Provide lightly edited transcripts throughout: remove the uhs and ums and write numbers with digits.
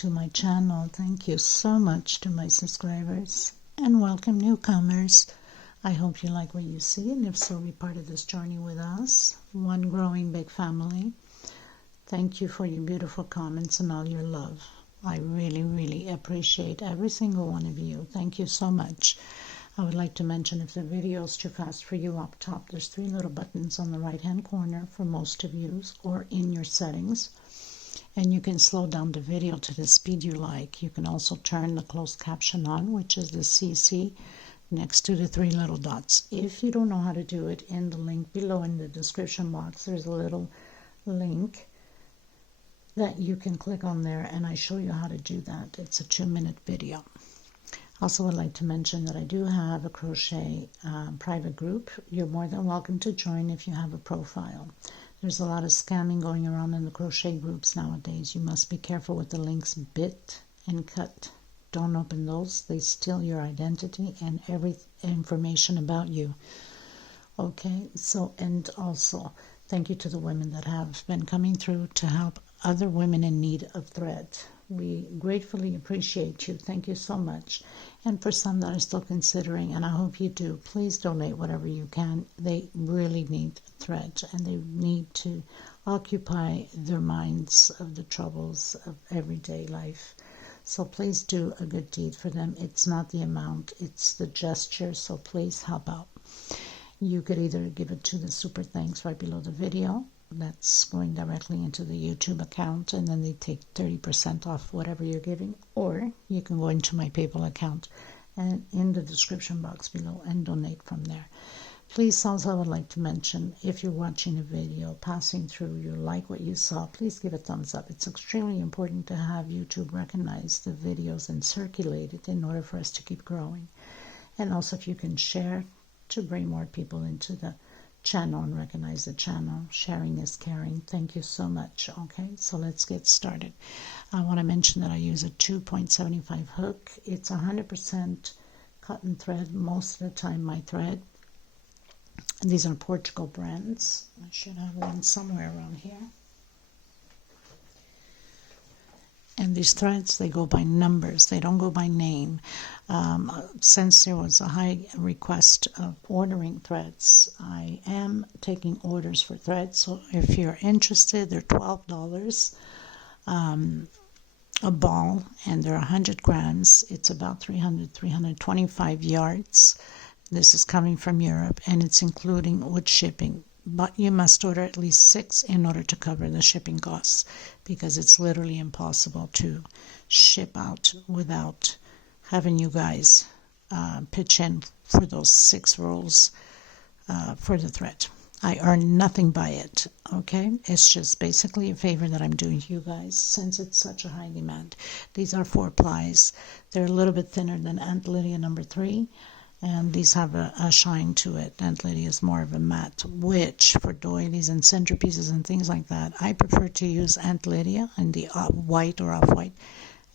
to my channel. Thank you so much to my subscribers, and welcome newcomers. I hope you like what you see, and if so, be part of this journey with us, one growing big family. Thank you for your beautiful comments and all your love. I really appreciate every single one of you. Thank you so much. I would like to mention, if the video is too fast for you, up top there's 3 little buttons on the right hand corner for most of you, or in your settings, and you can slow down the video to the speed you like. You can also turn the closed caption on, which is the CC next to the 3 little dots. If you don't know how to do it, in the link below in the description box there's a little link that you can click on there, and I show you how to do that. It's a 2-minute video. Also, would like to mention that I do have a crochet private group. You're more than welcome to join if you have a profile. There's a lot of scamming going around in the crochet groups nowadays. You must be careful with the links bit and cut. Don't open those. They steal your identity and every information about you. Okay, so, and also thank you to the women that have been coming through to help other women in need of thread. We gratefully appreciate you. Thank you so much. And for some that are still considering, and I hope you do, please donate whatever you can. They really need thread, and they need to occupy their minds of the troubles of everyday life. So please do a good deed for them. It's not the amount, it's the gesture. So please help out. You could either give it to the super thanks right below the video. That's going directly into the YouTube account, and then they take 30% off whatever you're giving, or you can go into my PayPal account and in the description box below and donate from there. Please, also, I would like to mention, if you're watching a video, passing through, you like what you saw, please give a thumbs up. It's extremely important to have YouTube recognize the videos and circulate it in order for us to keep growing. And also, if you can share to bring more people into the channel and recognize the channel. Sharing is caring. Thank you so much. Okay, so let's get started. I want to mention that I use a 2.75 hook. It's 100% cotton thread most of the time, my thread. And these are Portugal brands. I should have one somewhere around here. And these threads, they go by numbers. They don't go by name. Since there was a high request of ordering threads, I am taking orders for threads. So if you're interested, they're $12 a ball, and they're 100 grams. It's about 325 yards. This is coming from Europe, and it's including with shipping. But you must order at least 6 in order to cover the shipping costs, because it's literally impossible to ship out without having you guys pitch in for those 6 rolls for the thread. I earn nothing by it, okay? It's just basically a favor that I'm doing to you guys since it's such a high demand. These are 4 plies. They're a little bit thinner than Aunt Lydia number 3. And these have a shine to it. Aunt Lydia is more of a matte, which for doilies and centerpieces and things like that, I prefer to use Aunt Lydia in the white or off-white,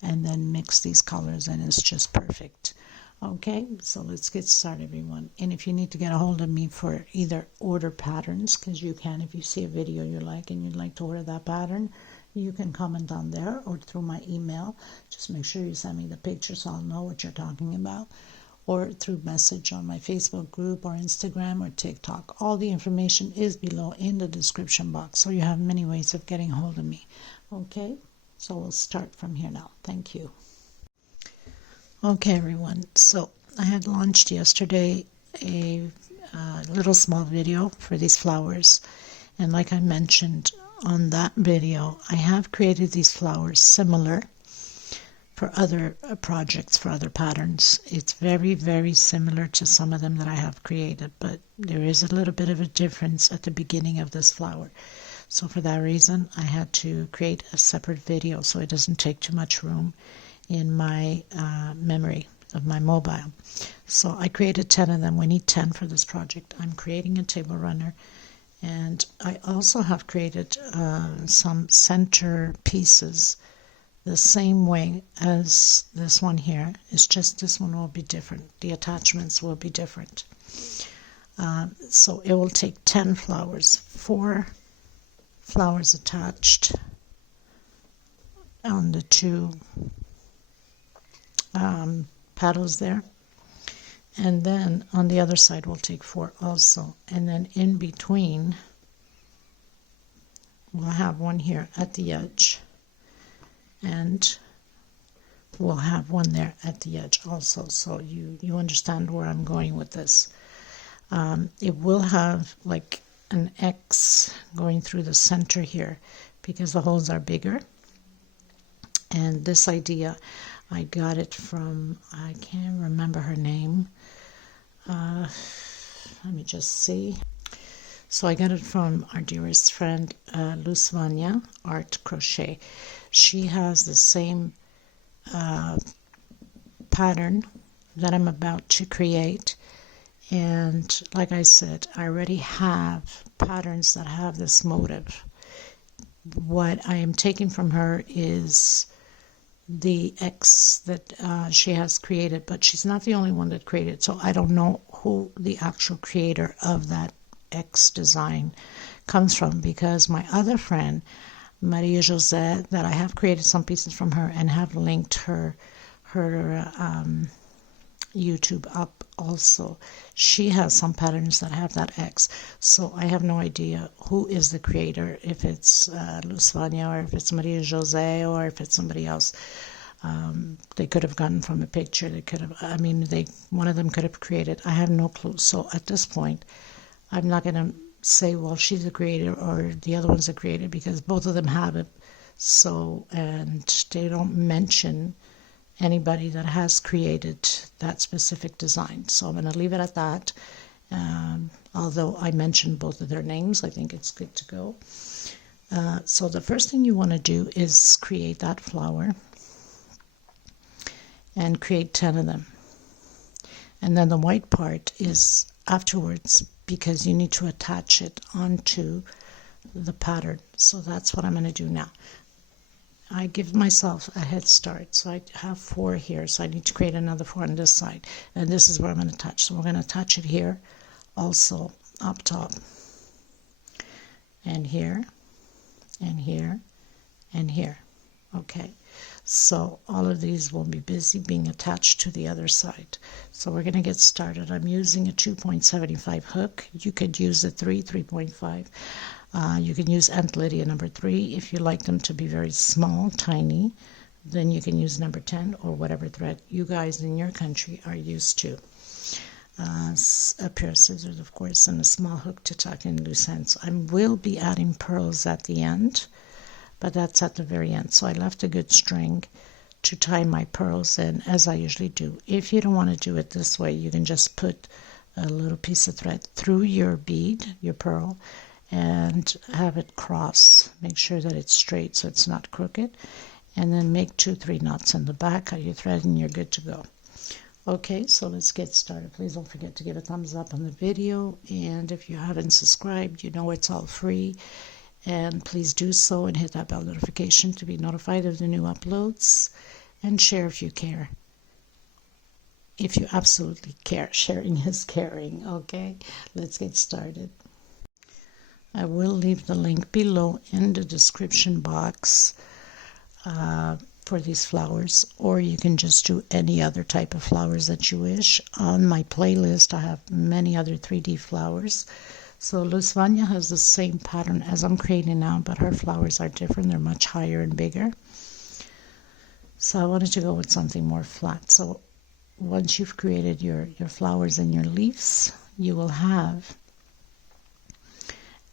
and then mix these colors, and it's just perfect. Okay, so let's get started, everyone. And if you need to get a hold of me for either order patterns, because you can, if you see a video you like and you'd like to order that pattern, you can comment on there or through my email. Just make sure you send me the picture so I'll know what you're talking about, or through message on my Facebook group or Instagram or TikTok. All the information is below in the description box, so you have many ways of getting hold of me. Okay, so we'll start from here now. Thank you. Okay, everyone, so I had launched yesterday a little small video for these flowers, and like I mentioned on that video, I have created these flowers similar for other projects, for other patterns. It's very similar to some of them that I have created, but there is a little bit of a difference at the beginning of this flower. So for that reason, I had to create a separate video so it doesn't take too much room in my memory of my mobile. So I created 10 of them. We need 10 for this project. I'm creating a table runner, and I also have created some center pieces the same way as this one here. It's just this one will be different. The attachments will be different. So it will take 10 flowers, 4 flowers attached on the two petals there. And then on the other side we'll take 4 also, and then in between we'll have one here at the edge, and we'll have one there at the edge also, so you understand where I'm going with this. It will have like an X going through the center here because the holes are bigger. And this idea, I got it from, I can't remember her name. Let me just see. So I got it from our dearest friend, Lucvania Art Crochet. She has the same pattern that I'm about to create. And like I said, I already have patterns that have this motive. What I am taking from her is the X that she has created, but she's not the only one that created, so I don't know who the actual creator of that X design comes from, because my other friend, Maria Jose, that I have created some pieces from her and have linked her YouTube up also. She has some patterns that have that X, so I have no idea who is the creator, if it's Lucvania or if it's Maria Jose or if it's somebody else. They could have gotten from a picture, they could have, I mean, one of them could have created. I have no clue. So at this point, I'm not going to say, well, she's the creator or the other one's the creator, because both of them have it. So, and they don't mention anybody that has created that specific design. So I'm going to leave it at that. Although I mentioned both of their names, I think it's good to go. So the first thing you want to do is create that flower and create 10 of them. And then the white part is afterwards, because you need to attach it onto the pattern. So that's what I'm going to do now. I give myself a head start, so I have 4 here, so I need to create another 4 on this side, and this is where I'm going to attach. So we're going to attach it here also, up top, and here, and here, and here. Okay, so all of these will be busy being attached to the other side. So we're going to get started. I'm using a 2.75 hook. You could use a 3.5. You can use Aunt Lydia number 3 if you like them to be very small, tiny. Then you can use number 10 or whatever thread you guys in your country are used to. A pair of scissors, of course, and a small hook to tuck in loose ends. I will be adding pearls at the end, but that's at the very end. So I left a good string to tie my pearls in, as I usually do. If you don't want to do it this way, you can just put a little piece of thread through your bead, your pearl, and have it cross. Make sure that it's straight so it's not crooked, and then make 2-3 knots in the back of your thread and you're good to go. Okay, so let's get started. Please don't forget to give a thumbs up on the video, and if you haven't subscribed, you know it's all free, and please do so and hit that bell notification to be notified of the new uploads, and share if you care. If you absolutely care. Sharing is caring. Okay, let's get started. I will leave the link below in the description box for these flowers, or you can just do any other type of flowers that you wish. On my playlist, I have many other 3D flowers. So Lucvania has the same pattern as I'm creating now, but her flowers are different. They're much higher and bigger. So I wanted to go with something more flat. So once you've created your flowers and your leaves, you will have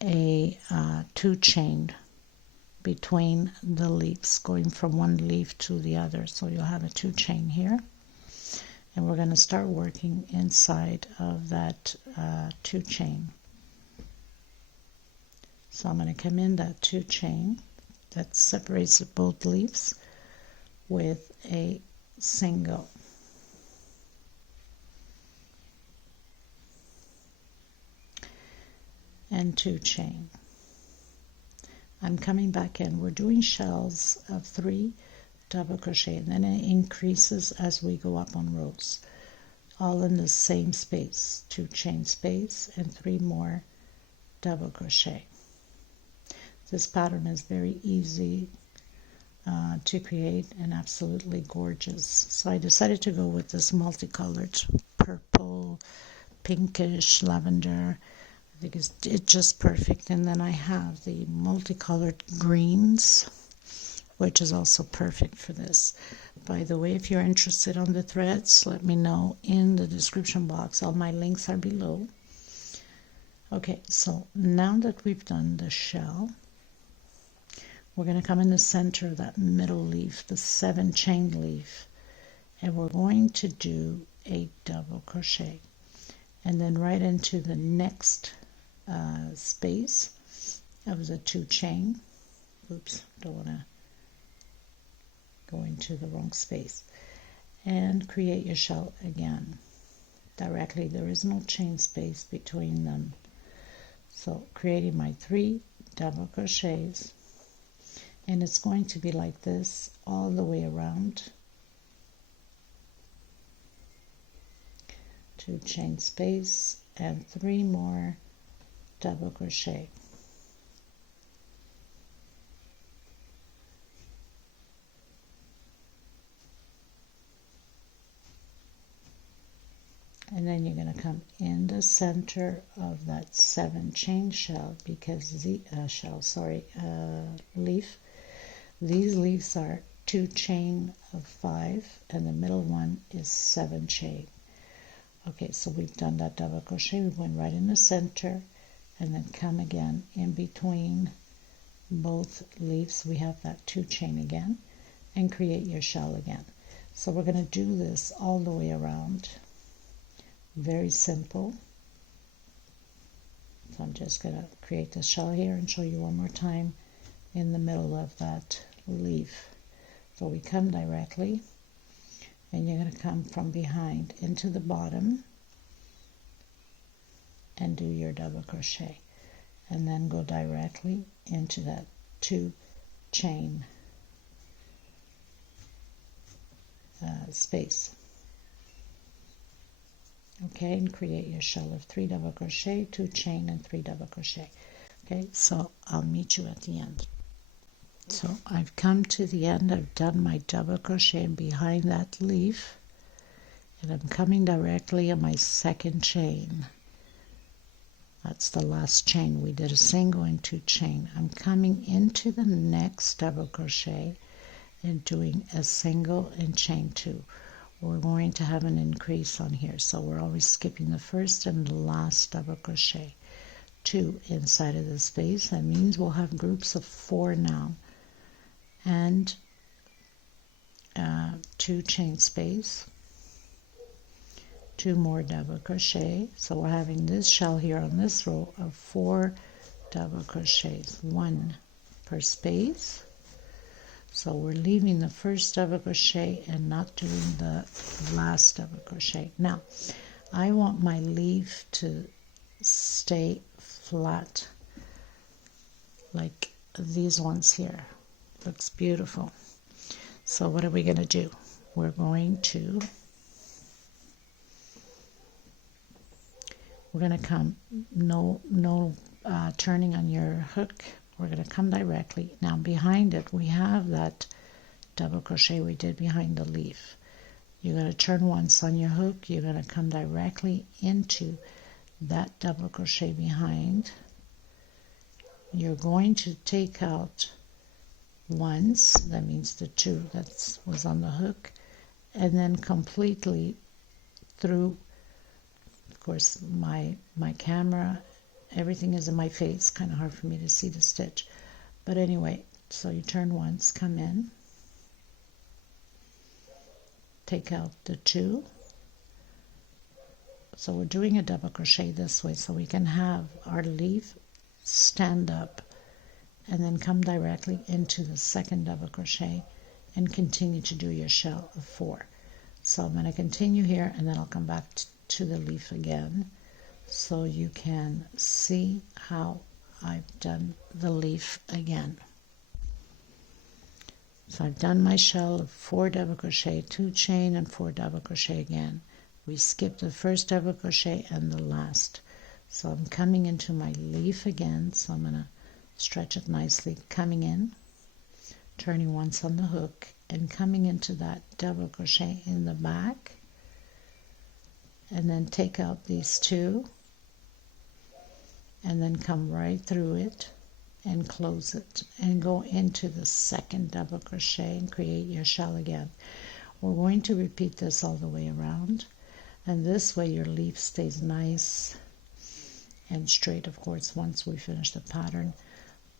a 2 chain between the leaves, going from one leaf to the other. So you'll have a 2 chain here, and we're going to start working inside of that 2 chain. So I'm going to come in that 2 chain that separates both leaves with a single. And 2 chain. I'm coming back in. We're doing shells of 3 double crochet, and then it increases as we go up on rows, all in the same space. 2 chain space and 3 more double crochet. This pattern is very easy to create an absolutely gorgeous. So I decided to go with this multicolored purple, pinkish, lavender. I think it's just perfect. And then I have the multicolored greens, which is also perfect for this. By the way, if you're interested on the threads, let me know in the description box. All my links are below. Okay, so now that we've done the shell, we're going to come in the center of that middle leaf, the 7 chain leaf, and we're going to do a double crochet, and then right into the next space of the 2 chain. Oops, don't want to go into the wrong space. And create your shell again directly. There is no chain space between them. So creating my 3 double crochets, and it's going to be like this all the way around. 2 chain space and 3 more double crochet. And then you're going to come in the center of that 7 chain shell, because the leaf. These leaves are 2 chain of 5, and the middle one is 7 chain. Okay, so we've done that double crochet. We went right in the center, and then come again in between both leaves. We have that 2 chain again, and create your shell again. So we're going to do this all the way around. Very simple. So I'm just going to create the shell here and show you one more time in the middle of that leaf. So we come directly, and you're going to come from behind into the bottom and do your double crochet, and then go directly into that 2 chain space. Okay, and create your shell of 3 double crochet, 2 chain, and 3 double crochet. Okay, so I'll meet you at the end. So I've come to the end. I've done my double crochet behind that leaf, and I'm coming directly on my 2nd chain. That's the last chain. We did a single and 2 chain. I'm coming into the next double crochet and doing a single and chain 2. We're going to have an increase on here, so we're always skipping the first and the last double crochet. 2 inside of the space. That means we'll have groups of 4 now, and 2 chain space, 2 more double crochet. So we're having this shell here on this row of 4 double crochets, 1 per space. So we're leaving the first double crochet and not doing the last double crochet. Now, I want my leaf to stay flat like these ones here. Looks beautiful. So what are we going to do? We're going to come, no turning on your hook. We're going to come directly. Now behind it, we have that double crochet we did behind the leaf. You're going to turn once on your hook. You're going to come directly into that double crochet behind. You're going to take out once, that means the 2 that was on the hook, and then completely through. Of course, my camera, everything is in my face, kind of hard for me to see the stitch. But anyway, so you turn once, come in, take out the 2. So we're doing a double crochet this way so we can have our leaf stand up, and then come directly into the 2nd double crochet and continue to do your shell of 4. So I'm going to continue here, and then I'll come back to the leaf again, so you can see how I've done the leaf again. So I've done my shell of 4 double crochet, 2 chain, and 4 double crochet again. We skipped the first double crochet and the last. So I'm coming into my leaf again, so I'm going to stretch it nicely, coming in, turning once on the hook and coming into that double crochet in the back, and then take out these two and then come right through it and close it and go into the second double crochet and create your shell again. We're going to repeat this all the way around, and this way your leaf stays nice and straight. Of course, once we finish the pattern,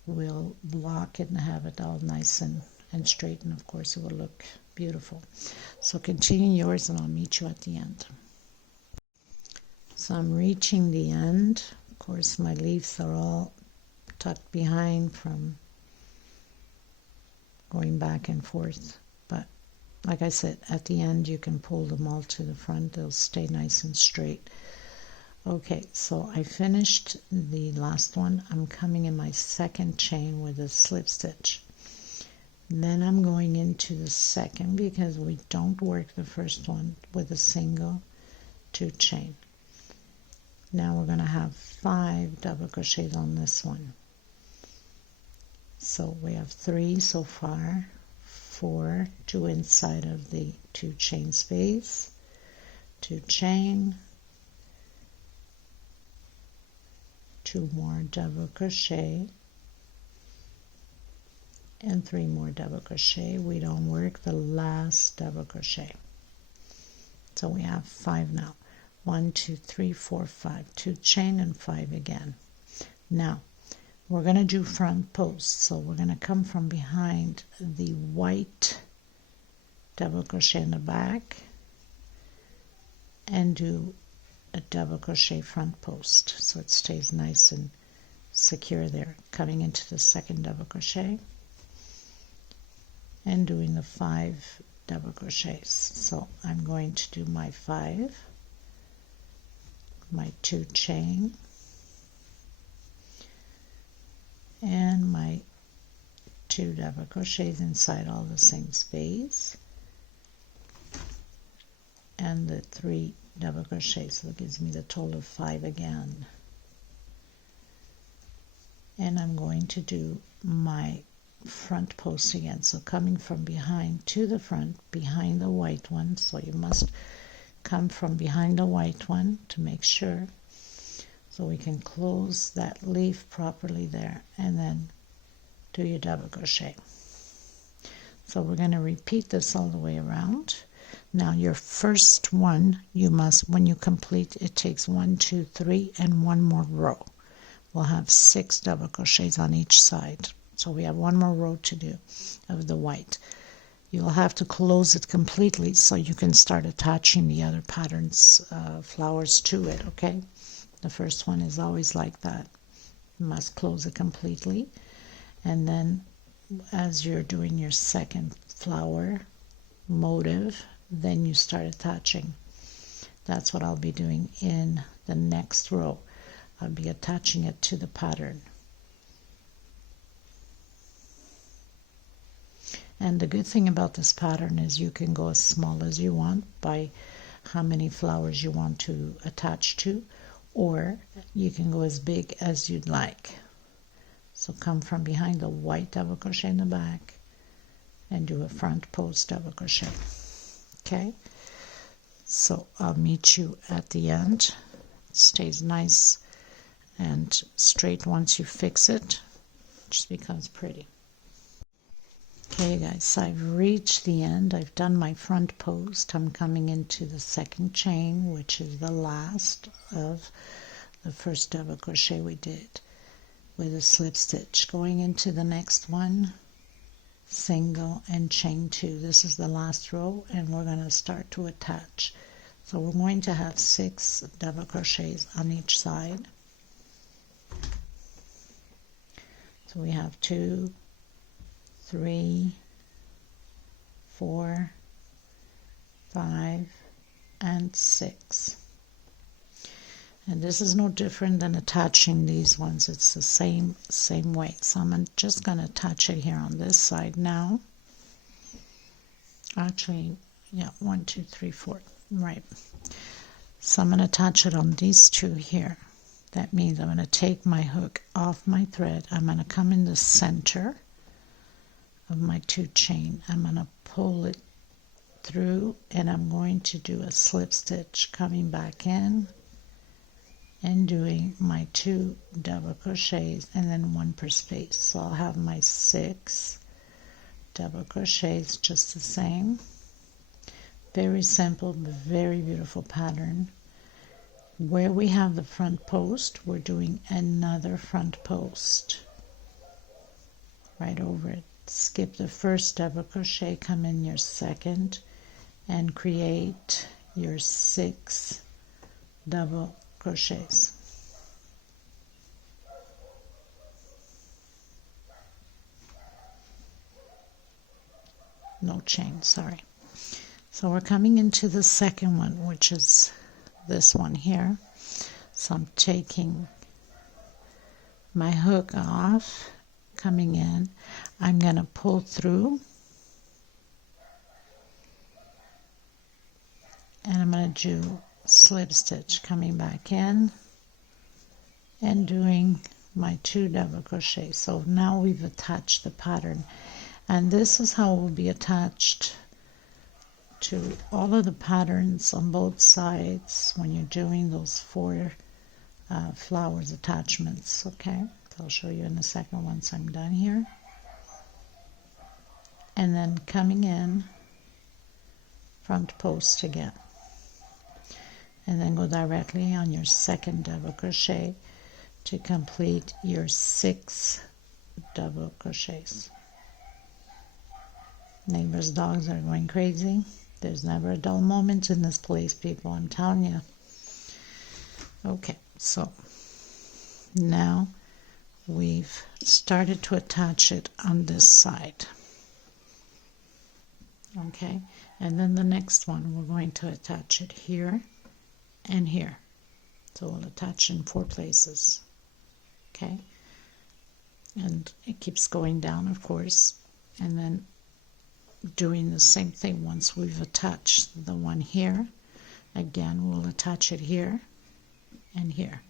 we'll block it and have it all nice and straight, and of course it will look beautiful. So continue yours and I'll meet you at the end. So I'm reaching the end. Of course, my leaves are all tucked behind from going back and forth, but like I said, at the end you can pull them all to the front. They'll stay nice and straight. Okay, so I finished the last one. I'm coming in my second chain with a slip stitch. Then I'm going into the second, because we don't work the first one with a single 2 chain. Now we're going to have 5 double crochets on this one. So we have 3 so far, 4, 2 inside of the 2 chain space, 2 chain, 2 more double crochet, and 3 more double crochet. We don't work the last double crochet. So we have 5 now. 1, 2, 3, 4, 5, 2 chain and 5 again. Now we're going to do front post. So we're going to come from behind the white double crochet in the back and do a double crochet front post, so it stays nice and secure there. Coming into the second double crochet and doing the 5 double crochets. So I'm going to do my 5, my 2 chain, and my 2 double crochets inside all the same space, and the 3 double crochets. So that gives me the total of 5 again. And I'm going to do my front post again. So coming from behind to the front, behind the white one. So you must come from behind the white one to make sure, so we can close that leaf properly there, and then do your double crochet. So we're going to repeat this all the way around. Now your first one, you must, when you complete, it takes 1, 2, 3 and 1 more row. We'll have 6 double crochets on each side, so we have 1 more row to do of the white. You'll have to close it completely so you can start attaching the other patterns, flowers to it, okay? The first one is always like that. You must close it completely, and then as you're doing your second flower motive, then you start attaching. That's what I'll be doing in the next row. I'll be attaching it to the pattern. And the good thing about this pattern is you can go as small as you want by how many flowers you want to attach to, or you can go as big as you'd like. So come from behind the white double crochet in the back and do a front post double crochet. Okay, so I'll meet you at the end. It stays nice and straight once you fix it. It just becomes pretty. Okay guys, I've reached the end. I've done my front post. I'm coming into the second chain, which is the last of the first double crochet we did with a slip stitch. Going into the next one, single and chain 2. This is the last row, and we're going to start to attach. So we're going to have 6 double crochets on each side. So we have 2, 3, 4, 5, and 6. And this is no different than attaching these ones. It's the same way. So I'm just going to attach it here on this side now. Actually, yeah, 1, 2, 3, 4. Right. So I'm going to attach it on these 2 here. That means I'm going to take my hook off my thread. I'm going to come in the center of my 2 chain. I'm going to pull it through and I'm going to do a slip stitch coming back in and doing my 2 double crochets and then 1 per space. So I'll have my 6 double crochets just the same. Very simple but very beautiful pattern. Where we have the front post, we're doing another front post right over it. Skip the first double crochet, come in your second and create your 6 double crochets. No chain, sorry. So we're coming into the second one, which is this one here. So I'm taking my hook off, coming in, I'm going to pull through and I'm going to do slip stitch coming back in and doing my 2 double crochets. So now we've attached the pattern, and this is how it will be attached to all of the patterns on both sides when you're doing those 4 flowers attachments. Okay, I'll show you in a second once I'm done here. And then coming in, front post again, and then go directly on your second double crochet to complete your 6 double crochets. Neighbors' dogs are going crazy. There's never a dull moment in this place, people, I'm telling you. Okay, so now we've started to attach it on this side. Okay, and then the next one, we're going to attach it here and here. So we'll attach in 4 places. Okay, and it keeps going down, of course, and then doing the same thing. Once we've attached the one here, again we'll attach it here and here.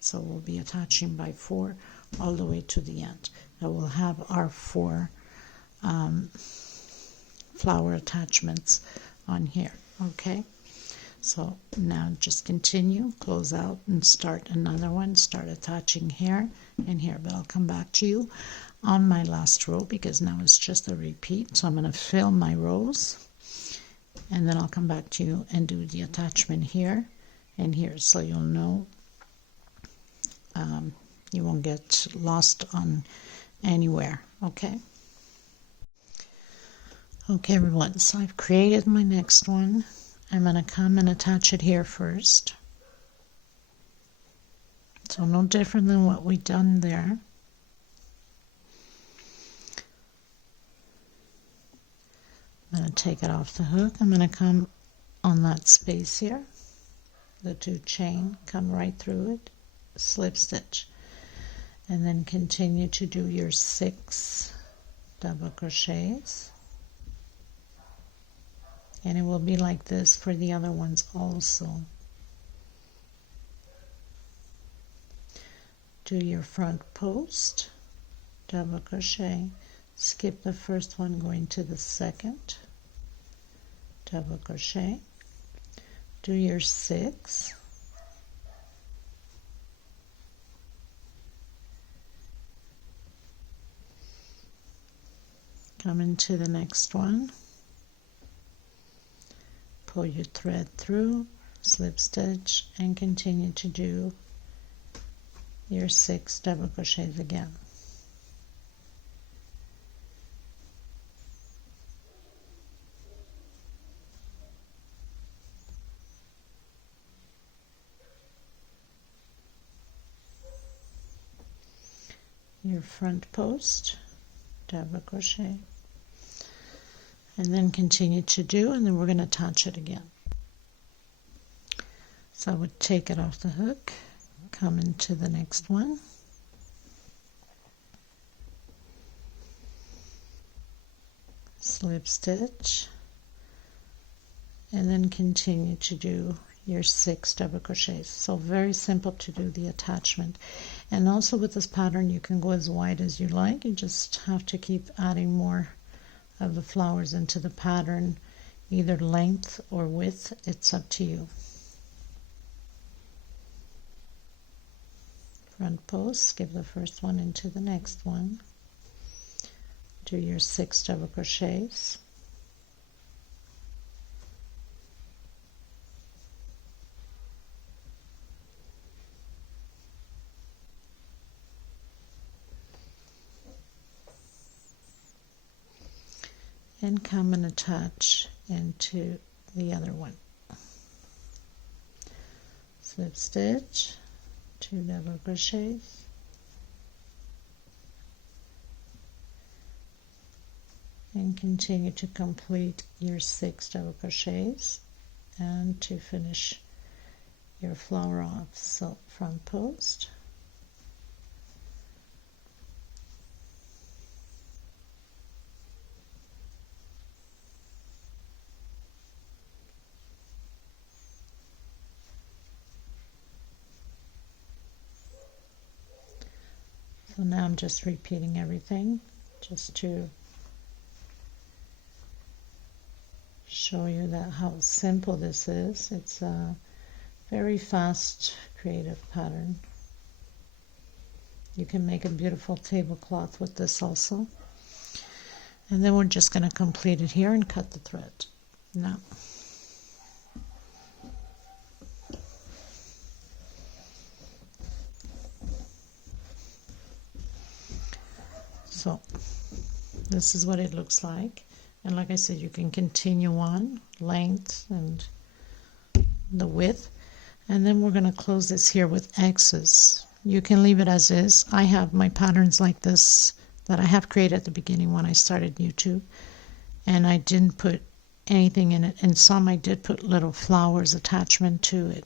So we'll be attaching by 4 all the way to the end. And we'll have our 4 flower attachments on here. Okay, so now just continue, close out and start another one. Start attaching here and here, but I'll come back to you on my last row because now it's just a repeat. So I'm going to fill my rows and then I'll come back to you and do the attachment here and here, so you'll know you won't get lost on anywhere. Okay, everyone, so I've created my next one. I'm going to come and attach it here first, so no different than what we've done there. I'm going to take it off the hook. I'm going to come on that space here, the 2 chain, come right through it, slip stitch, and then continue to do your 6 double crochets. And it will be like this for the other ones also. Do your front post, double crochet, skip the first one, going to the second, double crochet, do your 6, come into the next one, pull your thread through, slip stitch, and continue to do your 6 double crochets again. Your front post, double crochet, and then continue to do, and then we're going to attach it again. So I would take it off the hook, come into the next one, slip stitch, and then continue to do your 6 double crochets. So very simple to do the attachment. And also with this pattern you can go as wide as you like. You just have to keep adding more of the flowers into the pattern, either length or width, it's up to you. Front post, skip the first one into the next one, do your 6 double crochets, and come and attach into the other one. Slip stitch, 2 double crochets, and continue to complete your 6 double crochets and to finish your flower off. So front post, so now I'm just repeating everything just to show you that how simple this is. It's a very fast creative pattern. You can make a beautiful tablecloth with this also. And then we're just going to complete it here and cut the thread. Now, so this is what it looks like. And like I said, you can continue on length and the width. And then we're going to close this here with X's. You can leave it as is. I have my patterns like this that I have created at the beginning when I started YouTube. And I didn't put anything in it. And some I did put little flowers attachment to it.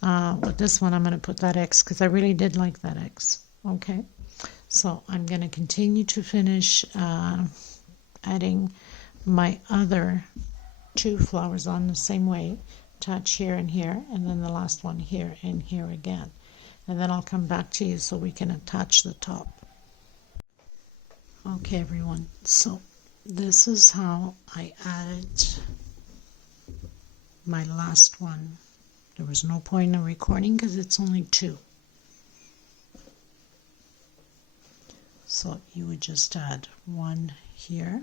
With this one, I'm going to put that X because I really did like that X. Okay. So I'm going to continue to finish adding my other 2 flowers on the same way, attach here and here, and then the last one here and here again. And then I'll come back to you so we can attach the top. Okay everyone, so this is how I added my last one. There was no point in recording because it's only 2. So you would just add 1 here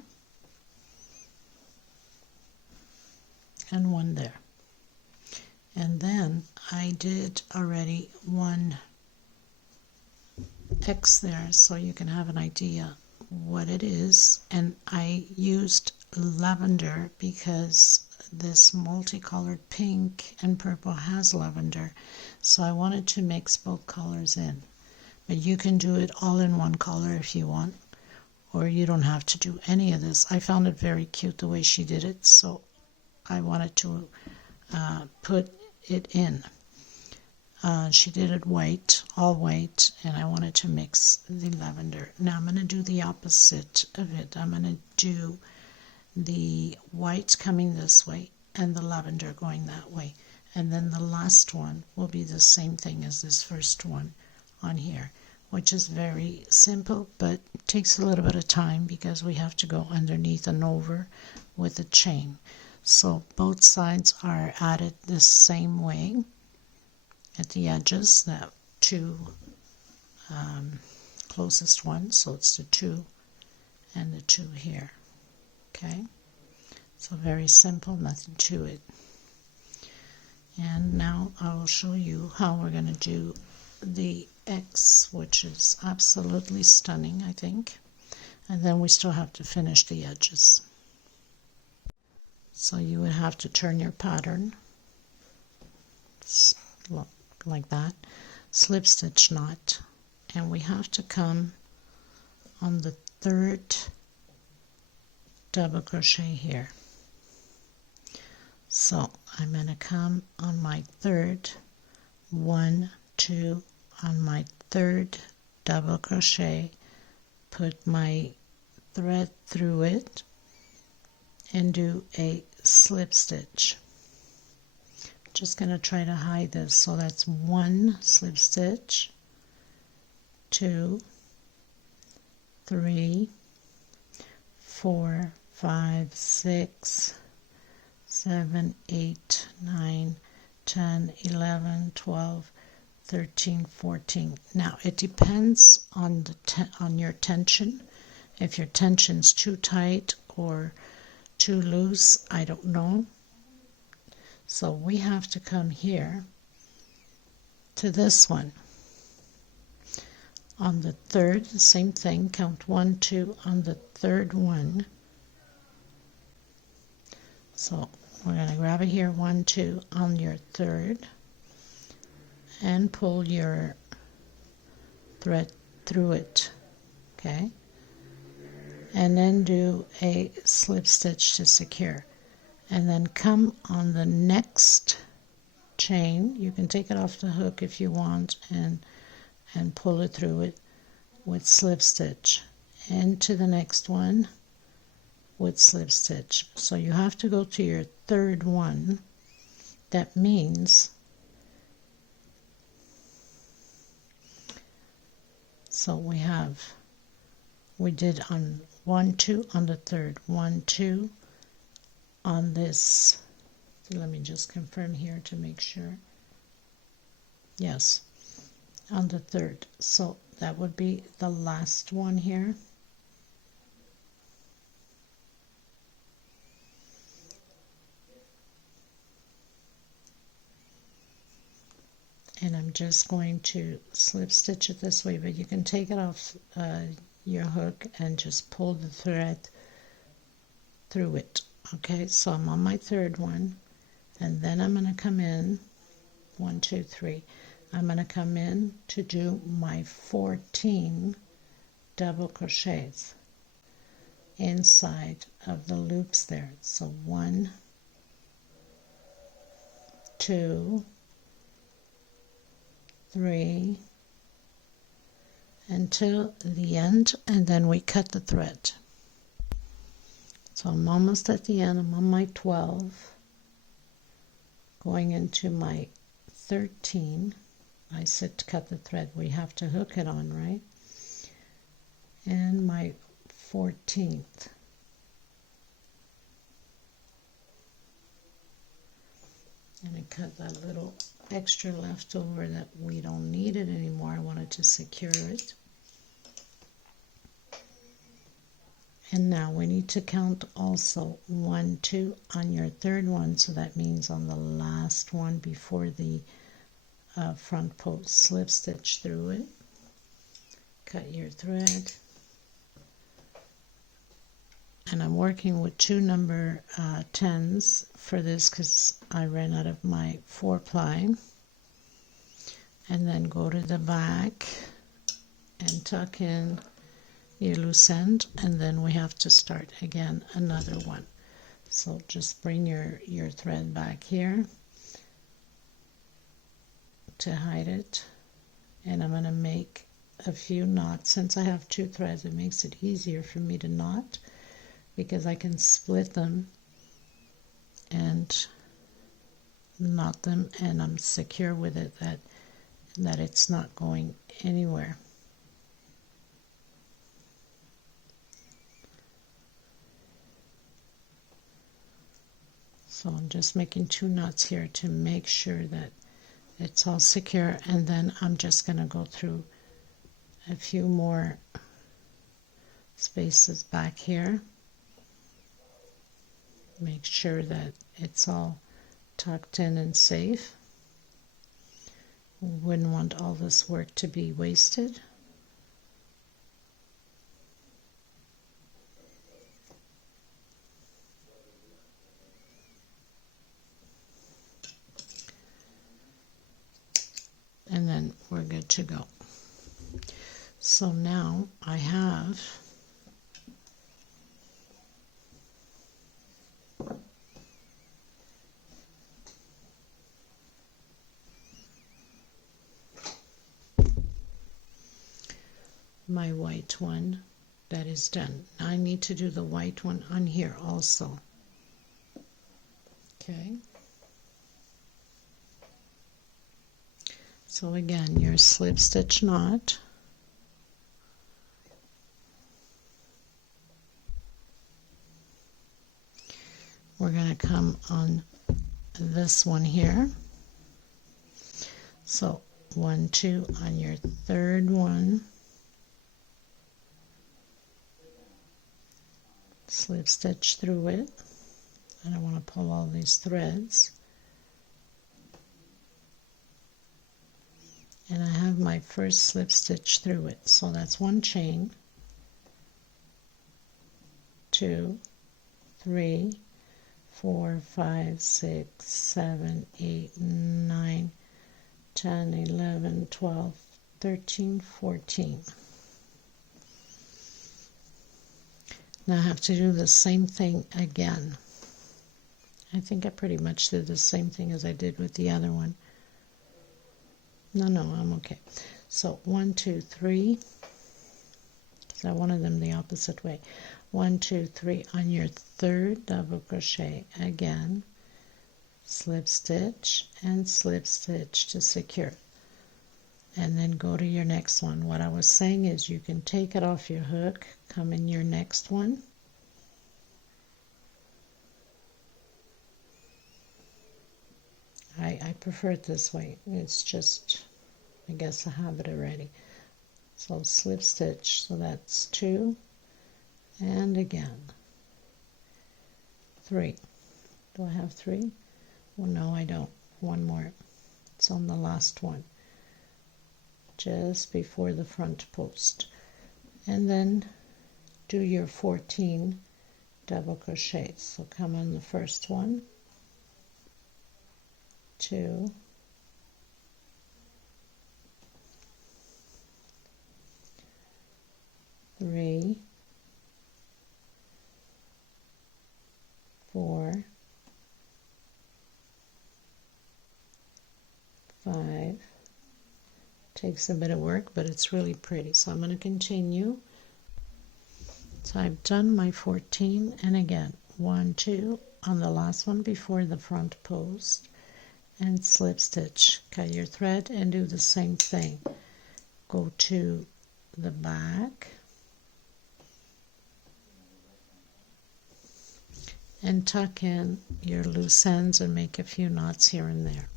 and 1 there. And then I did already 1 X there so you can have an idea what it is. And I used lavender because this multicolored pink and purple has lavender, so I wanted to mix both colors in. But you can do it all in one color if you want, or you don't have to do any of this. I found it very cute the way she did it, so I wanted to put it in. She did it white, all white, and I wanted to mix the lavender. Now I'm going to do the opposite of it. I'm going to do the white coming this way and the lavender going that way. And then the last one will be the same thing as this first one on here, which is very simple, but it takes a little bit of time because we have to go underneath and over with a chain. So both sides are added the same way at the edges, that 2 closest ones, so it's the 2 and the 2 here. Okay, so very simple, nothing to it. And now I will show you how we're going to do the X, which is absolutely stunning, I think. And then we still have to finish the edges. So you would have to turn your pattern like that, slip stitch knot, and we have to come on the 3rd double crochet here. So I'm going to come on my 3rd, 1, 2, on my 3rd double crochet, put my thread through it and do a slip stitch. Just going to try to hide this. So that's 1 slip stitch, 2, 3, 4, 5, 6, 7, 8, 9, 10, 11, 12, 13, 14. Now it depends on on your tension. If your tension's too tight or too loose, I don't know. So we have to come here to this one. On the third, same thing, count 1, 2 on the third one. So we're going to grab it here, 1, 2 on your third, and pull your thread through it, okay? And then do a slip stitch to secure. And then come on the next chain. You can take it off the hook if you want and pull it through it with slip stitch. Into the next one with slip stitch. So you have to go to your third one. That means, so we did on 1, 2 on the third, 1, 2 on this. Let me just confirm here to make sure. Yes, on the third. So that would be the last one here. And I'm just going to slip stitch it this way, but you can take it off your hook and just pull the thread through it. Okay, so I'm on my third one, and then I'm going to come in 1, 2, 3. I'm going to come in to do my 14 double crochets inside of the loops there. So 1, 2, 3 until the end, and then we cut the thread. So I'm almost at the end. I'm on my 12, going into my 13. I said to cut the thread, we have to hook it on, right? And my 14th. And I cut that little extra left over that we don't need it anymore. I wanted to secure it. And now we need to count also 1, 2 on your third one, so that means on the last one before the front post, slip stitch through it, cut your thread, and I'm working with 2 number 10s for this because I ran out of my 4-ply, and then go to the back and tuck in your loose end, and then we have to start again another one. So just bring your thread back here to hide it, and I'm going to make a few knots. Since I have 2 threads, it makes it easier for me to knot because I can split them and knot them, and I'm secure with it that it's not going anywhere. So I'm just making 2 knots here to make sure that it's all secure, and then I'm just going to go through a few more spaces back here. Make sure that it's all tucked in and safe. We wouldn't want all this work to be wasted. And then we're good to go. So now I have my white one that is done. Now I need to do the white one on here also. Okay. So again, your slip stitch knot, we're going to come on this one here. So 1, 2 on your third one, slip stitch through it. I don't want to pull all these threads. And I have my first slip stitch through it. So that's one chain, 2, 3, 4, 5, 6, 7, 8, 9, 10, 11, 12, 13, 14. Now I have to do the same thing again. I think I pretty much did the same thing as I did with the other one. No, I'm okay. So 1, 2, 3, because I wanted them the opposite way. 1, 2, 3 on your third double crochet, again, slip stitch and slip stitch to secure, and then go to your next one. What I was saying is you can take it off your hook, come in your next one, I prefer it this way. It's just, I guess I have it already. So slip stitch, so that's 2, and again 3. Do I have 3? Well, no, I don't. One more. It's on the last one, just before the front post. And then do your 14 double crochets. So come on the first one, 2, 3, 4, 5. Takes a bit of work, but it's really pretty. So I'm going to continue. So I've done my 14, and again 1, 2 on the last one before the front post, and slip stitch. Cut your thread and do the same thing. Go to the back and tuck in your loose ends and make a few knots here and there.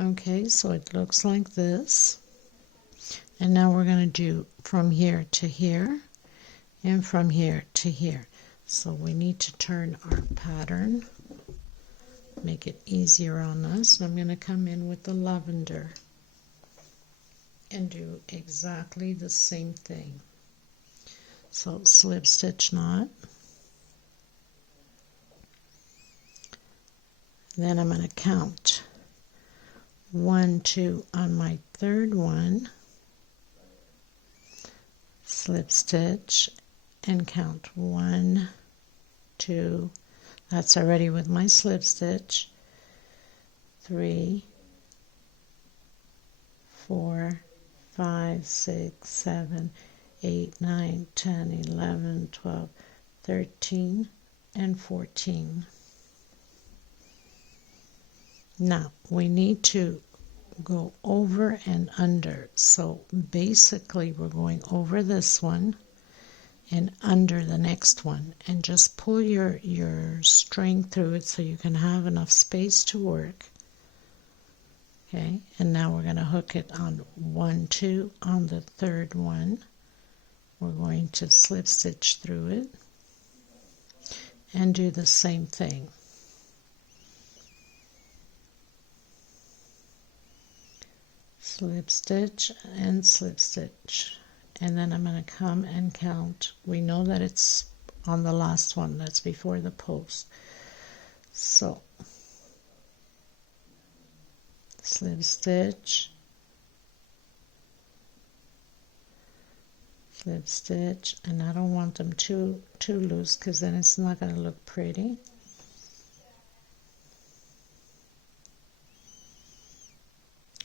Okay, so it looks like this. And now we're going to do from here to here and from here to here. So we need to turn our pattern, make it easier on us. I'm going to come in with the lavender and do exactly the same thing. So slip stitch knot. Then I'm going to count 1, 2 on my third one, slip stitch, and count 1, 2, that's already with my slip stitch, 3, 4, 5, 6, 7, 8, 9, 10, 11, 12, 13, and 14. Now we need to go over and under. So basically we're going over this one and under the next one, and just pull your string through it so you can have enough space to work. Okay, and now we're going to hook it on 1, 2 on the third one. We're going to slip stitch through it and do the same thing. Slip stitch and slip stitch, and then I'm going to come and count. We know that it's on the last one, that's before the post. So slip stitch, slip stitch, and I don't want them too loose because then it's not going to look pretty.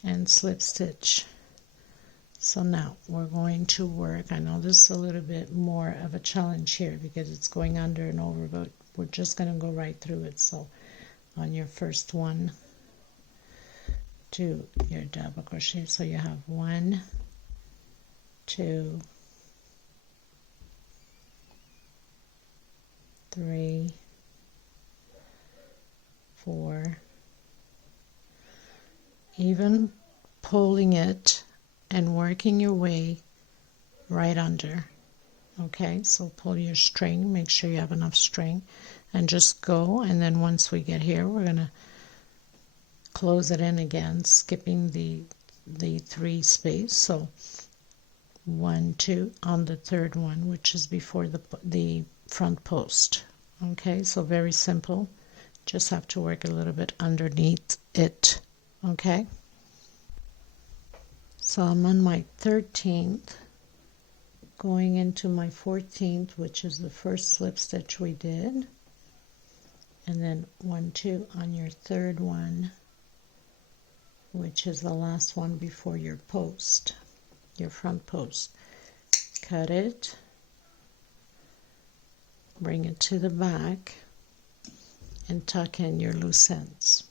And slip stitch. So now we're going to work. I know this is a little bit more of a challenge here because it's going under and over, but we're just going to go right through it. So on your first one, do your double crochet. So you have 1, 2, 3, 4, even pulling it and working your way right under. Okay, so pull your string, make sure you have enough string, and just go. And then once we get here, we're going to close it in again, skipping the 3 space. So 1, 2 on the third one, which is before the front post. Okay, so very simple. Just have to work a little bit underneath it. Okay, so I'm on my 13th, going into my 14th, which is the first slip stitch we did, and then 1, 2 on your third one, which is the last one before your post, your front post. Cut it, bring it to the back, and tuck in your loose ends.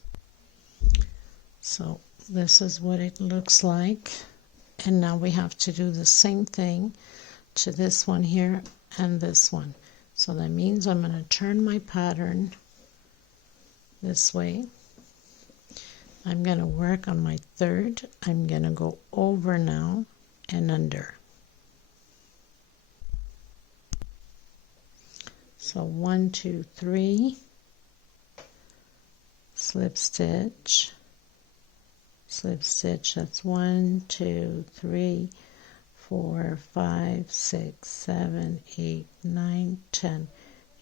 So this is what it looks like, and now we have to do the same thing to this one here and this one. So that means I'm going to turn my pattern this way. I'm going to work on my third. I'm going to go over now and under. So 1, 2, 3, slip stitch, slip stitch. That's 1, 2, 3, 4, 5, 6, 7, 8, 9, 10,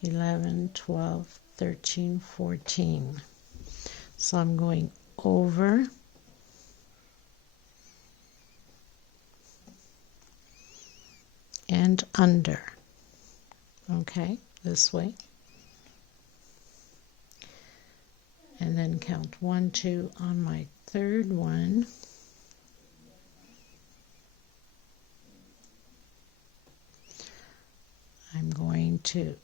11, 12, 13, 14. So I'm going over and under. Okay, this way. And then count 1, 2 on my third one. I'm going to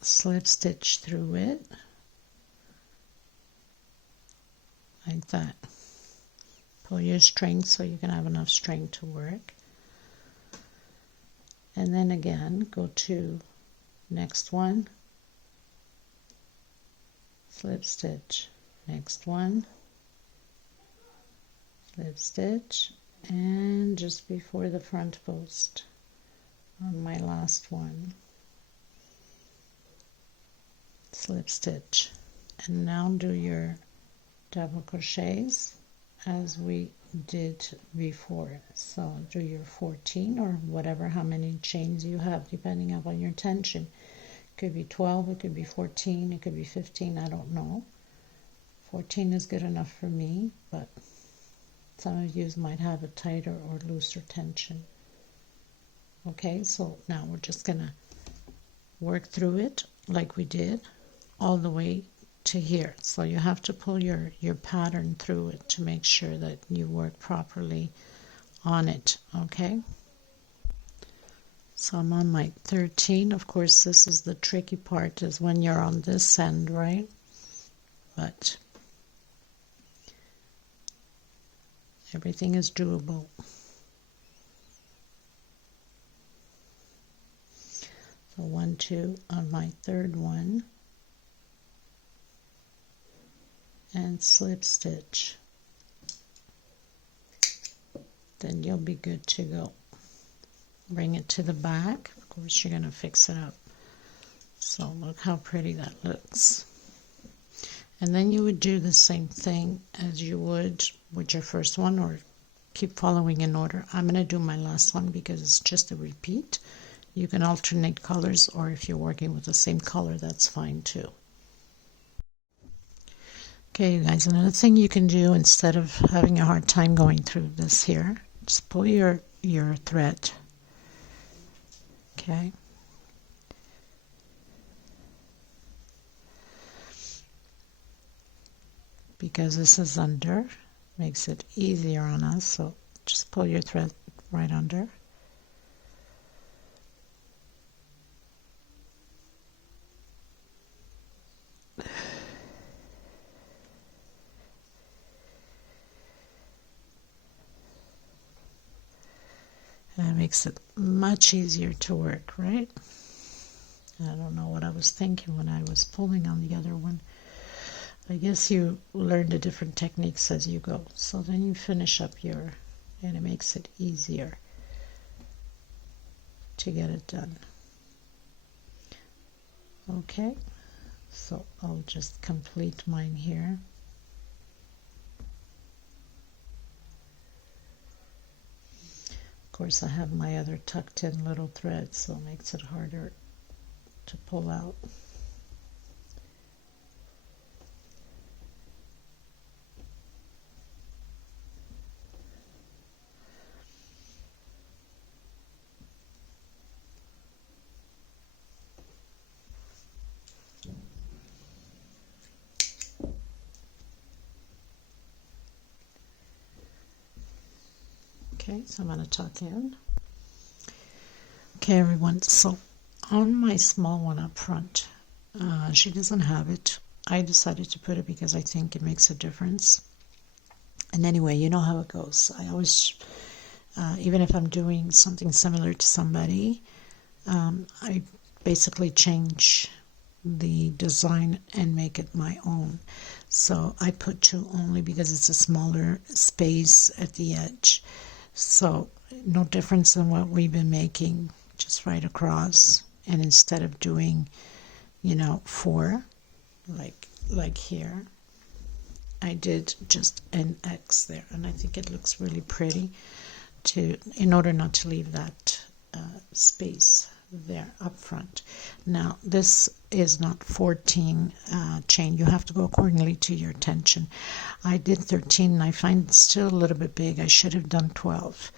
slip stitch through it like that. Pull your string so you can have enough string to work. And then again, go to next one, slip stitch, next one, slip stitch, and just before the front post on my last one, slip stitch. And now do your double crochets as we did before. So do your 14 or whatever, how many chains you have depending upon your tension. It could be 12, it could be 14, it could be 15, I don't know. 14 is good enough for me, but some of you might have a tighter or looser tension. Okay, so now we're just gonna work through it like we did all the way to here. So you have to pull your pattern through it to make sure that you work properly on it. Okay, so I'm on my 13. Of course, this is the tricky part, is when you're on this end, right? But everything is doable. So 1, 2 on my third one, and slip stitch. Then you'll be good to go. Bring it to the back. Of course, you're going to fix it up. So look how pretty that looks. And then you would do the same thing as you would with your first one, or keep following in order. I'm going to do my last one because it's just a repeat. You can alternate colors, or if you're working with the same color, that's fine too. Okay, you guys, another thing you can do instead of having a hard time going through this here, just pull your thread. Okay. Because this is under, makes it easier on us, so just pull your thread right under. And it makes it much easier to work, right? I don't know what I was thinking when I was pulling on the other one. I guess you learn the different techniques as you go. So then you finish up your, and it makes it easier to get it done. Okay, so I'll just complete mine here. Of course, I have my other tucked in little threads, so it makes it harder to pull out. Okay, so I'm going to tuck in. Okay, everyone, so on my small one up front, she doesn't have it. I decided to put it because I think it makes a difference. And anyway, you know how it goes. I always, even if I'm doing something similar to somebody, I basically change the design and make it my own. So I put 2 only because it's a smaller space at the edge. So no difference than what we've been making, just right across. And instead of doing, 4 like here, I did just an X there, and I think it looks really pretty in order not to leave that space there up front. Now this is not 14 chain. You have to go accordingly to your tension. I did 13 and I find it still a little bit big. I should have done 12,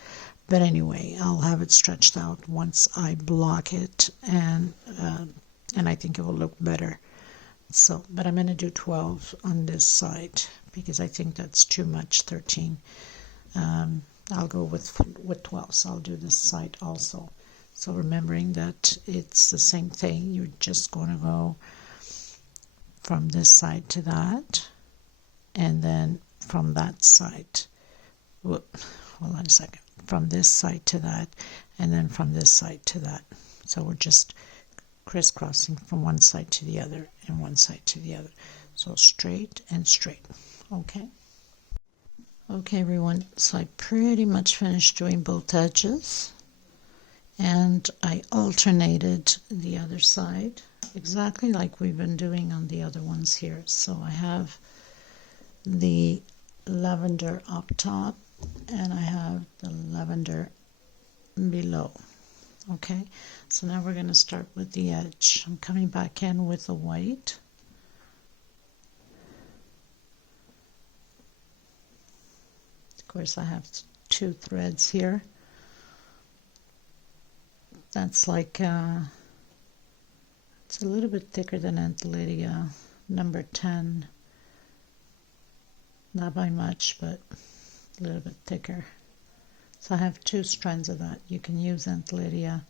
but anyway, I'll have it stretched out once I block it, and I think it will look better. So, but I'm going to do 12 on this side because I think that's too much. 13. I'll go with 12, so I'll do this side also. So remembering that it's the same thing, you're just going to go from this side to that, and then from that side, hold on a second, from this side to that, and then from this side to that. So we're just crisscrossing from one side to the other and one side to the other. So straight and straight. Okay. Okay, everyone, so I pretty much finished doing both edges, and I alternated the other side exactly like we've been doing on the other ones here. So I have the lavender up top and I have the lavender below. Okay, so now we're going to start with the edge. I'm coming back in with the white. Of course, I have 2 threads here. That's like, it's a little bit thicker than Aunt Lydia, number 10. Not by much, but a little bit thicker. So I have 2 strands of that. You can use Aunt Lydia,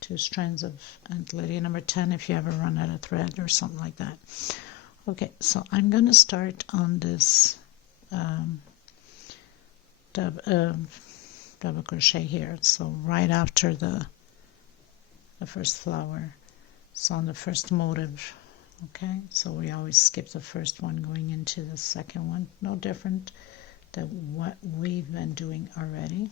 2 strands of Aunt Lydia number 10 if you ever run out of thread or something like that. Okay, so I'm going to start on this double crochet here. So right after the first flower, so on the first motive. Okay, so we always skip the first one going into the second one. No different than what we've been doing already.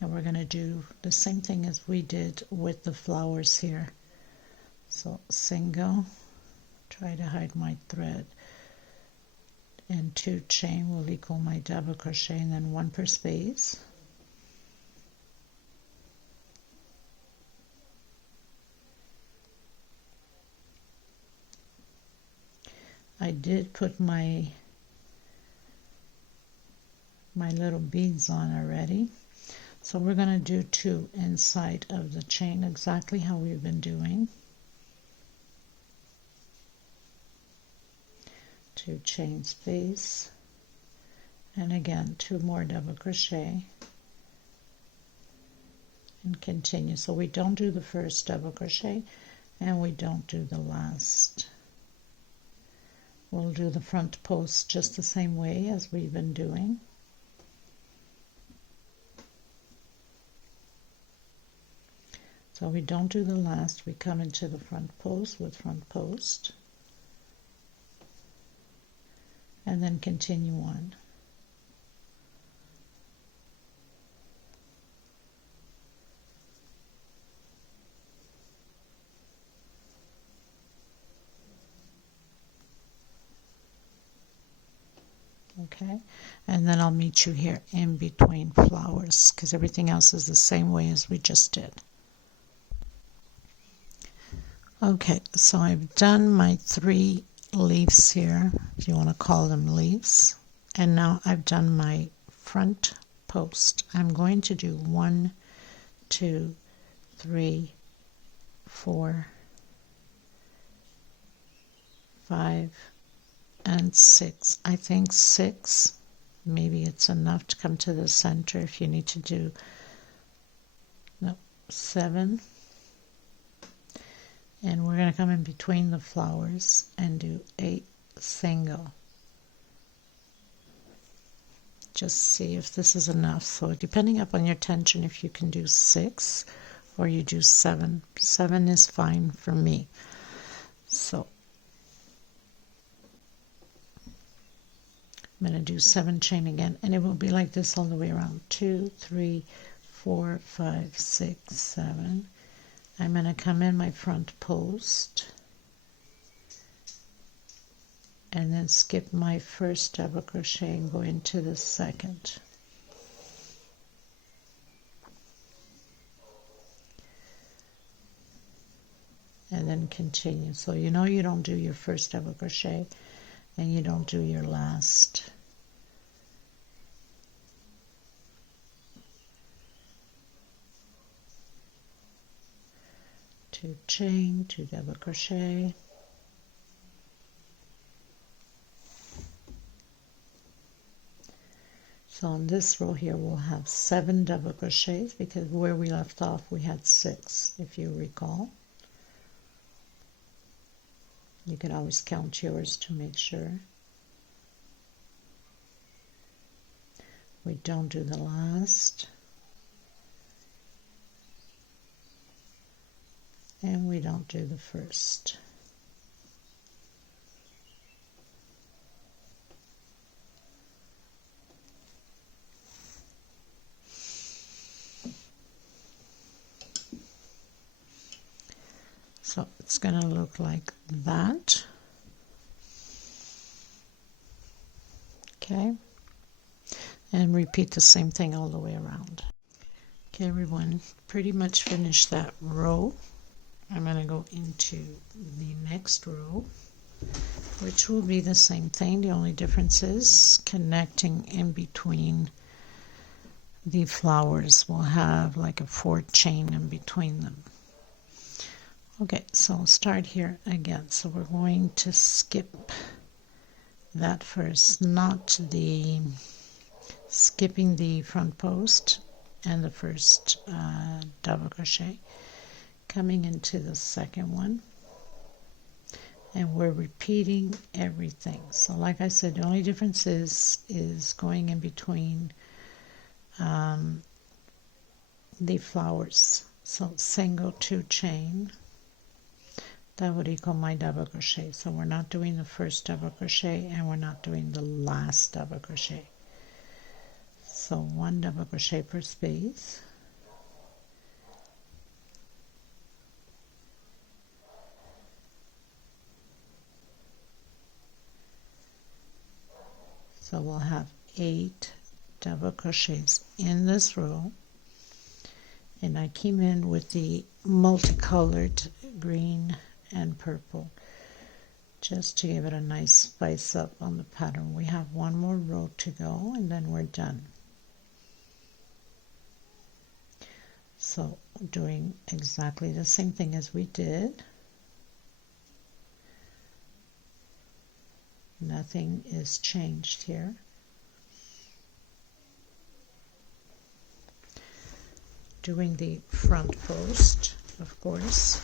And we're going to do the same thing as we did with the flowers here. So single, try to hide my thread, and 2 chain will equal my double crochet, and then 1 per space. I did put my little beads on already. So we're going to do 2 inside of the chain, exactly how we've been doing. 2 chain space, and again 2 more double crochet, and continue. So we don't do the first double crochet and we don't do the last. We'll do the front post just the same way as we've been doing. So So we don't do the last, we come into the front post with front post and then continue on. Okay, and then I'll meet you here in between flowers because everything else is the same way as we just did. Okay, so I've done my 3 leaves here, if you want to call them leaves, and now I've done my front post. I'm going to do 1, 2, 3, 4, 5, and 6. I think 6, maybe it's enough to come to the center. If you need to do 7, and we're going to come in between the flowers and do 8 single. Just see if this is enough. So depending upon your tension, if you can do 6 or you do 7. 7 is fine for me. So I'm going to do 7 chain again, and it will be like this all the way around. 2, 3, 4, 5, 6, 7. I'm going to come in my front post and then skip my first double crochet and go into the second. And then continue. So you know you don't do your first double crochet and you don't do your last. Two chain, 2 double crochet. So on this row here we'll have 7 double crochets because where we left off we had 6, if you recall. You could always count yours to make sure. We don't do the last. And we don't do the first. So it's going to look like that. Okay. And repeat the same thing all the way around. Okay, everyone, pretty much finished that row. I'm going to go into the next row, which will be the same thing. The only difference is connecting in between the flowers. We'll have like a 4 chain in between them. Okay, so I'll start here again. So we're going to skip that first, not the skipping the front post and the first double crochet, coming into the second one, and we're repeating everything. So like I said, the only difference is going in between the flowers. So single 2 chain, that would equal my double crochet. So we're not doing the first double crochet and we're not doing the last double crochet. So 1 double crochet per space. So we'll have 8 double crochets in this row, and I came in with the multicolored green and purple just to give it a nice spice up on the pattern. We have 1 more row to go and then we're done. So doing exactly the same thing as we did. Nothing is changed here. Doing the front post, of course.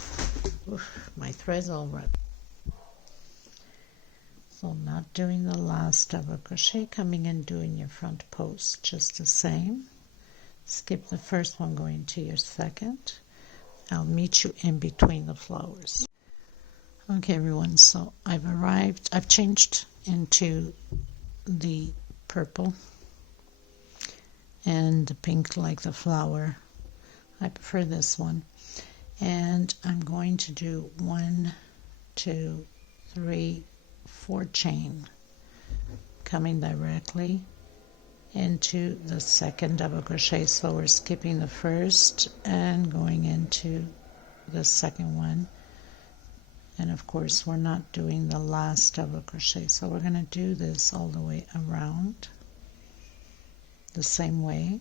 Oof, my thread's all run. So not doing the last double crochet, coming in doing your front post just the same. Skip the first one, going to your second, I'll meet you in between the flowers. Okay everyone, so I've changed into the purple and the pink like the flower. I prefer this one. And I'm going to do 1, 2, 3, 4 chain coming directly into the second double crochet. So we're skipping the first and going into the second one, and of course we're not doing the last double crochet, so we're going to do this all the way around the same way.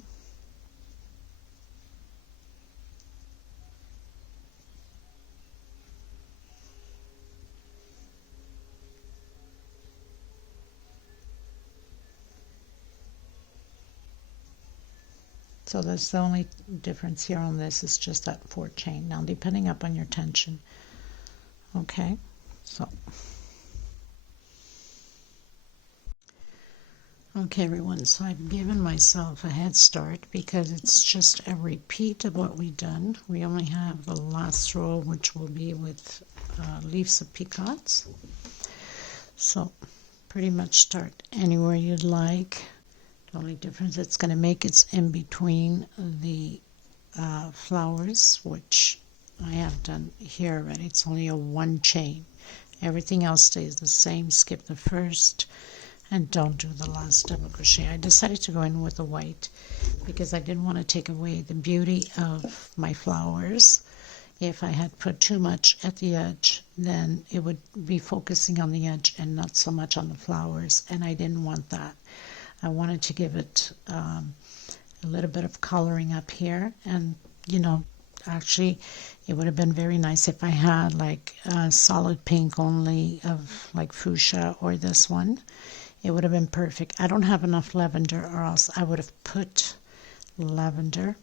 So that's the only difference here on this, is just that 4 chain. Now depending upon your tension. Okay, so. Okay everyone, so I've given myself a head start because it's just a repeat of what we've done. We only have the last row, which will be with leaves of peacocks. So pretty much start anywhere you'd like. The only difference it's going to make is in between the flowers, which I have done here already. It's only a 1 chain. Everything else stays the same. Skip the first and don't do the last double crochet. I decided to go in with the white because I didn't want to take away the beauty of my flowers. If I had put too much at the edge, then it would be focusing on the edge and not so much on the flowers, and I didn't want that. I wanted to give it a little bit of coloring up here, and actually it would have been very nice if I had like a solid pink only of like fuchsia or this one. It would have been perfect. I don't have enough lavender, or else I would have put lavender,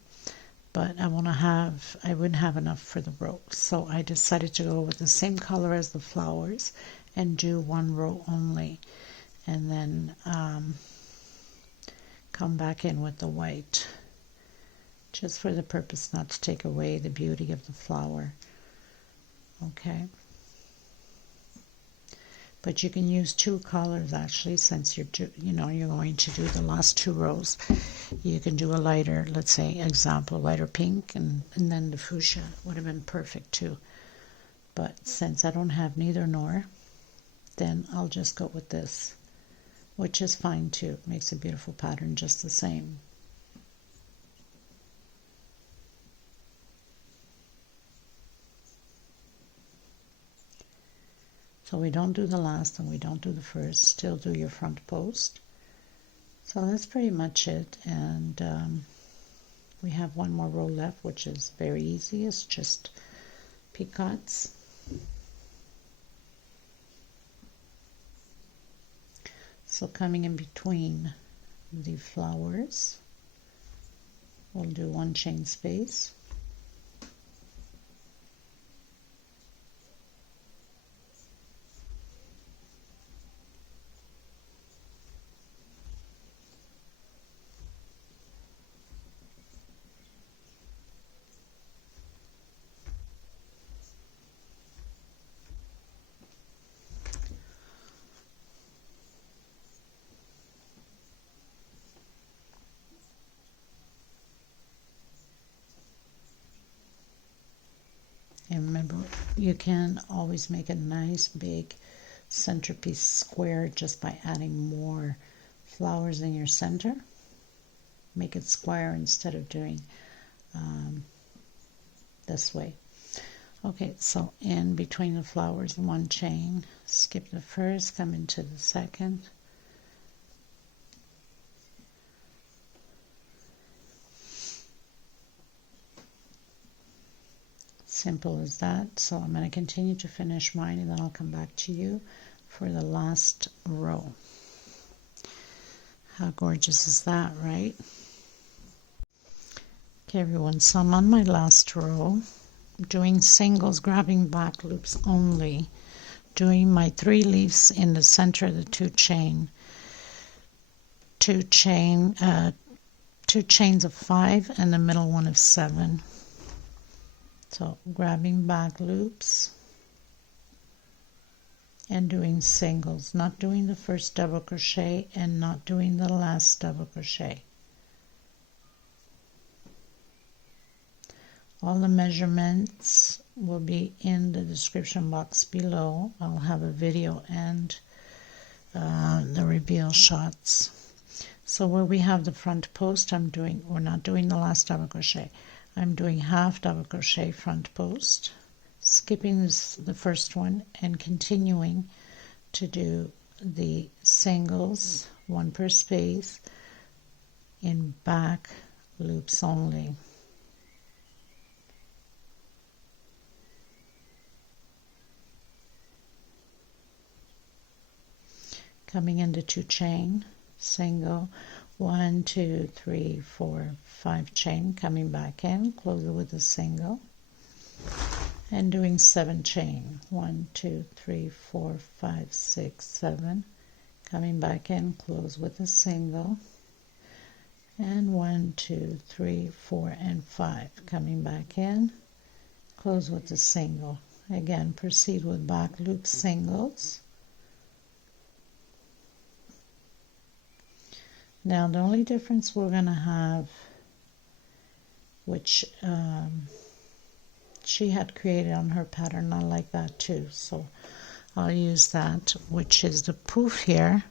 but I wouldn't have enough for the row. So I decided to go with the same color as the flowers and do 1 row only, and then come back in with the white, just for the purpose not to take away the beauty of the flower. Okay, but you can use 2 colors actually, since you're going to do the last 2 rows. You can do a lighter, let's say example, lighter pink, and then the fuchsia would have been perfect too. But since I don't have neither nor, then I'll just go with this, which is fine too. It makes a beautiful pattern just the same. So we don't do the last and we don't do the first, still do your front post. So that's pretty much it, and we have 1 more row left, which is very easy. It's just peacocks. So coming in between the flowers, we'll do 1 chain space. And remember, you can always make a nice big centerpiece square just by adding more flowers in your center. Make it square instead of doing this way. Okay, so in between the flowers, 1 chain, skip the first, come into the second. Simple as that. So I'm going to continue to finish mine, and then I'll come back to you for the last row. How gorgeous is that, right? Okay everyone, so I'm on my last row, doing singles, grabbing back loops only, doing my 3 leaves in the center of the 2 chain, 2 chains of 5 and the middle one of 7. So grabbing back loops and doing singles, not doing the first double crochet and not doing the last double crochet. All the measurements will be in the description box below. I'll have a video and the reveal shots. So where we have the front post, we're not doing the last double crochet. I'm doing half double crochet front post, skipping the first one and continuing to do the singles, one per space, in back loops only. Coming into 2 chain, single, 1, 2, 3, 4, 5 chain, coming back in, close it with a single, and doing 7 chain, 1, 2, 3, 4, 5, 6, 7, coming back in, close with a single, and 1, 2, 3, 4, and 5, coming back in, close with a single. Again, proceed with back loop singles. Now the only difference we're going to have, which she had created on her pattern, I like that too, so I'll use that, which is the poof here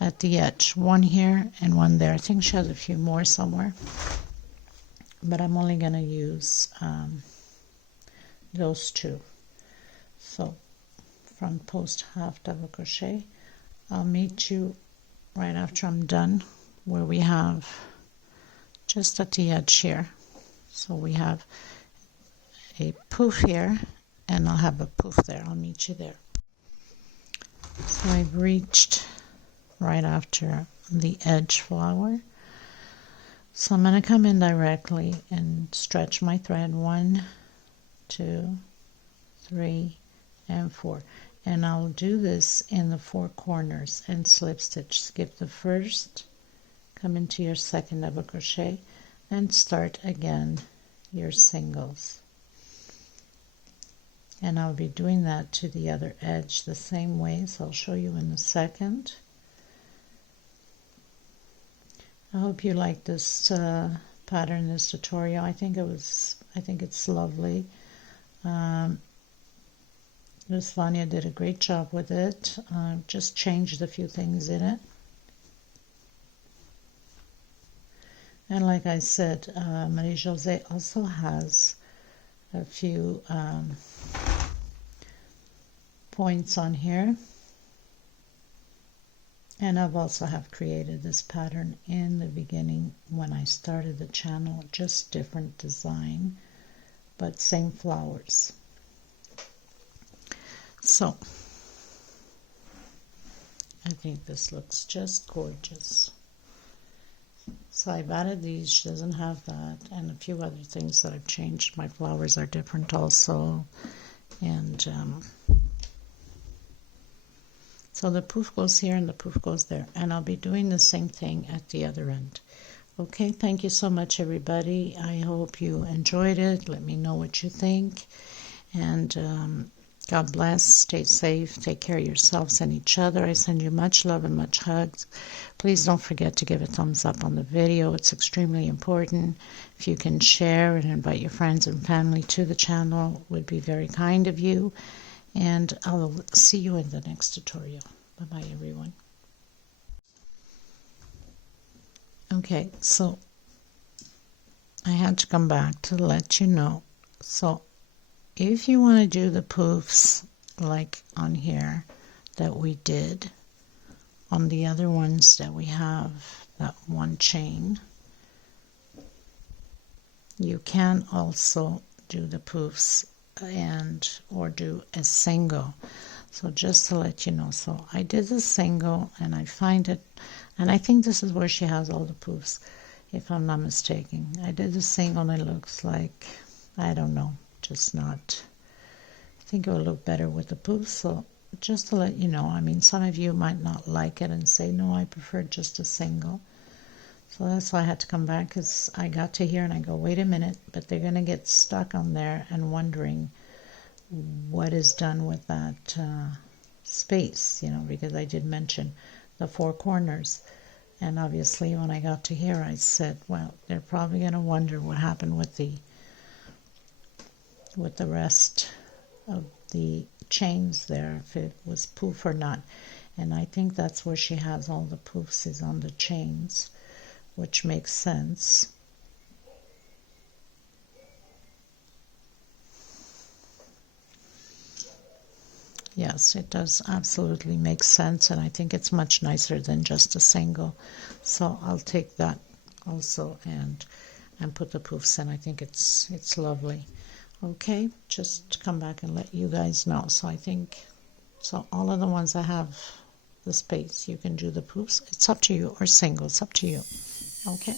at the edge, one here and one there. I think she has a few more somewhere, but I'm only going to use those 2. So front post half double crochet. I'll meet you right after I'm done, where we have just at the edge here. So we have a poof here and I'll have a poof there. I'll meet you there. So I've reached right after the edge flower. So I'm going to come in directly and stretch my thread 1, 2, 3, and 4. And I'll do this in the 4 corners and slip stitch. Skip the first, come into your second double crochet, and start again your singles. And I'll be doing that to the other edge the same way, so I'll show you in a second. I hope you like this pattern, this tutorial. I think it's lovely. Miss Vanya did a great job with it. Just changed a few things in it. And like I said, Marie-José also has a few points on here. And I've also have created this pattern in the beginning when I started the channel, just different design, but same flowers. So, I think this looks just gorgeous. So I've added these, she doesn't have that, and a few other things that I've changed. My flowers are different also. And so the poof goes here and the poof goes there. And I'll be doing the same thing at the other end. Okay, thank you so much, everybody. I hope you enjoyed it. Let me know what you think. And God bless, stay safe, take care of yourselves and each other. I send you much love and much hugs. Please don't forget to give a thumbs up on the video. It's extremely important. If you can share and invite your friends and family to the channel, it would be very kind of you. And I'll see you in the next tutorial. Bye-bye, everyone. Okay, so I had to come back to let you know. So if you want to do the poofs like on here that we did on the other ones that we have, that 1 chain, you can also do the poofs or do a single. So just to let you know, so I did the single and I find it, and I think this is where she has all the poofs, if I'm not mistaken. I did the single and it looks like, I don't know, just not, I think it will look better with the poofs. So just to let you know, I mean, some of you might not like it and say, no, I prefer just a single. So that's why I had to come back, because I got to here and I go, wait a minute, but they're going to get stuck on there and wondering what is done with that space, you know, because I did mention the four corners. And obviously when I got to here, I said, well, they're probably going to wonder what happened with the rest of the chains there, if it was poof or not. And I think that's where she has all the poofs, is on the chains, which makes sense. Yes, it does absolutely make sense, and I think it's much nicer than just a single. So I'll take that also and put the poofs in. I think it's lovely. Okay, just to come back and let you guys know. So I think, so all of the ones that have the space, you can do the poofs. It's up to you, or single, it's up to you. Okay.